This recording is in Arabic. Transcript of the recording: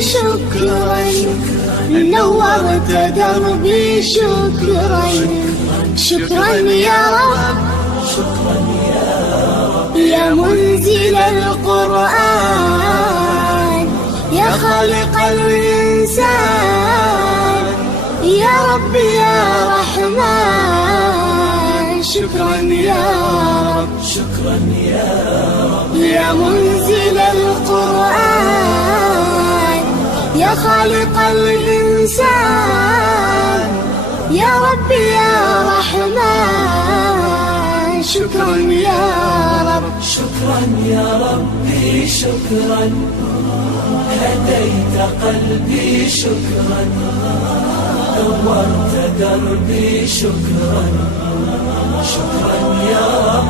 شكرا، نورت دربي شكرا، شكرا يا رب، يا منزل القرآن، يا خالق الإنسان، يا رب يا رحمن، شكرا يا رب، شكرا يا رب، يا منزل القرآن، يا خالق الإنسان، يا رب يا رحمن، شكرا يا رب، شكرا يا ربي شكرا، هديت قلبي شكرا، نورت دربي شكرا، شكرا يا رب.